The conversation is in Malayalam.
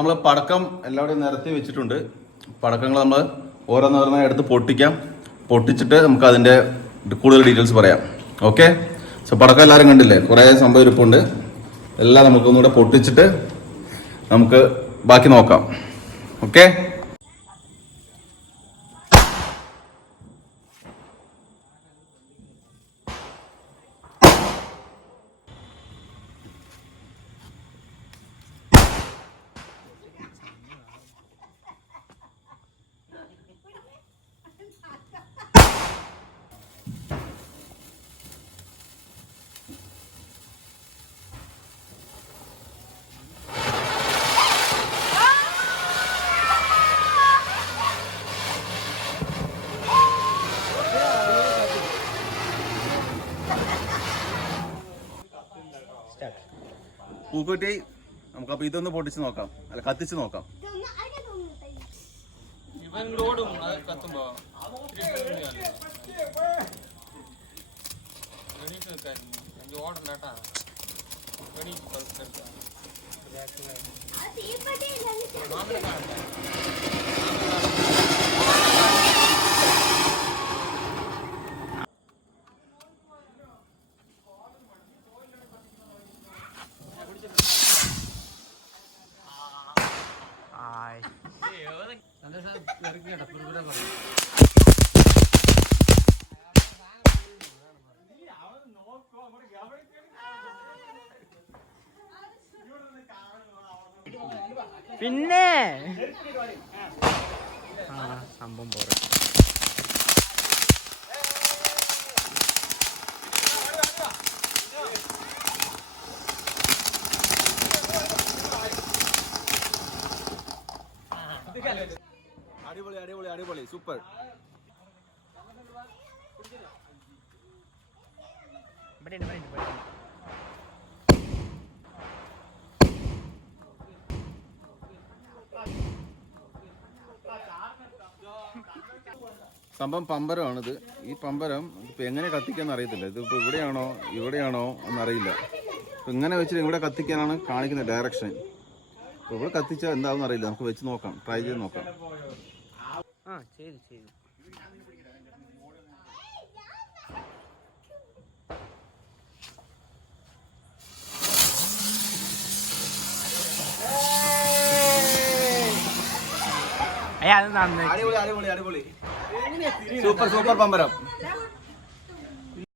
നമ്മൾ പടക്കം എല്ലാവരുടെയും നിരത്തി വെച്ചിട്ടുണ്ട്. പടക്കങ്ങൾ നമ്മൾ ഓരോന്നോരോന്നായി എടുത്ത് പൊട്ടിക്കാം. പൊട്ടിച്ചിട്ട് നമുക്ക് അതിൻ്റെ കൂടുതൽ ഡീറ്റെയിൽസ് പറയാം. ഓക്കെ. സോ പടക്കം എല്ലാവരും കണ്ടില്ലേ, കുറേ സംഭവം ഇരിപ്പുണ്ട്. എല്ലാം നമുക്കൊന്നുകൂടെ പൊട്ടിച്ചിട്ട് നമുക്ക് ബാക്കി നോക്കാം. ഓക്കെ. പൂക്കുറ്റി, നമുക്കപ്പോൾ ഇതൊന്ന് പൊട്ടിച്ച് നോക്കാം, അല്ല കത്തിച്ച് നോക്കാം. പിന്നെ സംഭവം പോരാ. അടിപൊളി അടിപൊളി അടിപൊളി, സൂപ്പർ. സംഭവം പമ്പരമാണിത്. ഈ പമ്പരം ഇപ്പം എങ്ങനെ കത്തിക്കാന്ന് അറിയത്തില്ല. ഇതിപ്പോൾ ഇവിടെയാണോ എന്നറിയില്ല. ഇപ്പം ഇങ്ങനെ വെച്ചിട്ട് ഇവിടെ കത്തിക്കാനാണ് കാണിക്കുന്ന ഡയറക്ഷൻ. ഇപ്പോൾ ഇവിടെ കത്തിച്ചാൽ എന്താണെന്ന് അറിയില്ല. നമുക്ക് വെച്ച് നോക്കാം, ട്രൈ ചെയ്ത് നോക്കാം. അടിപൊളി അടിപൊളി അടിപൊളി, സൂപ്പർ സൂപ്പർ പമ്പരം.